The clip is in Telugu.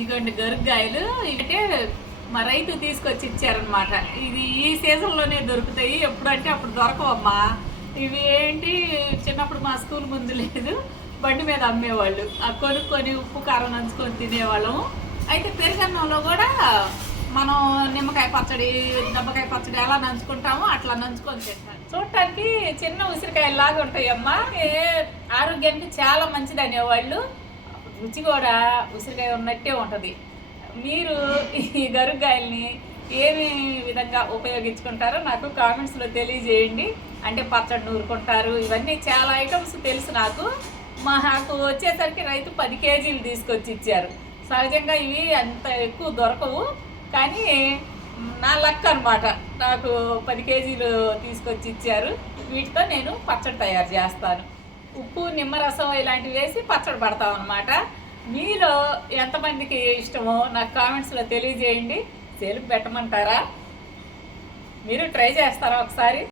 ఇగోండి గరుగ్గాయలు అంటే మా రైతు తీసుకొచ్చి ఇచ్చారనమాట. ఇది ఈ సీజన్లోనే దొరుకుతాయి, ఎప్పుడంటే అప్పుడు దొరకవమ్మా. ఇవి ఏంటి, చిన్నప్పుడు మా స్కూల్ ముందు లేదు, బండి మీద అమ్మేవాళ్ళు. ఆ కొనుక్కొని ఉప్పు కారం నంచుకొని తినేవాళ్ళము. అయితే పెరుగన్నంలో కూడా మనం నిమ్మకాయ పచ్చడి, దెబ్బకాయ పచ్చడి ఎలా నంచుకుంటామో అట్లా నంచుకొని తింటాం. చూడటానికి చిన్న ఉసిరికాయలాగా ఉంటాయమ్మా. ఆరోగ్యానికి చాలా మంచిది అనేవాళ్ళు. రుచి కూడా ఉసిరికాయ ఉన్నట్టే ఉంటుంది. మీరు ఈ గరుగ్గాయల్ని ఏమి విధంగా ఉపయోగించుకుంటారో నాకు కామెంట్స్లో తెలియజేయండి. అంటే పచ్చడి నూరుకుంటారు, ఇవన్నీ చాలా ఐటమ్స్ తెలుసు నాకు. మాకు వచ్చేసరికి రైతు 10 కేజీలు తీసుకొచ్చి ఇచ్చారు. సహజంగా ఇవి అంత ఎక్కువ దొరకవు, కానీ నా లక్ అనమాట. నాకు 10 కేజీలు తీసుకొచ్చి ఇచ్చారు. వీటితో నేను పచ్చడి తయారు చేస్తాను. ఉప్పు, నిమ్మరసం ఇలాంటివి వేసి పచ్చడి పడతాం అనమాట. మీలో ఎంతమందికి ఇష్టమో నాకు కామెంట్స్లో తెలియజేయండి. సేలుకు పెట్టమంటారా? మీరు ట్రై చేస్తారా ఒకసారి?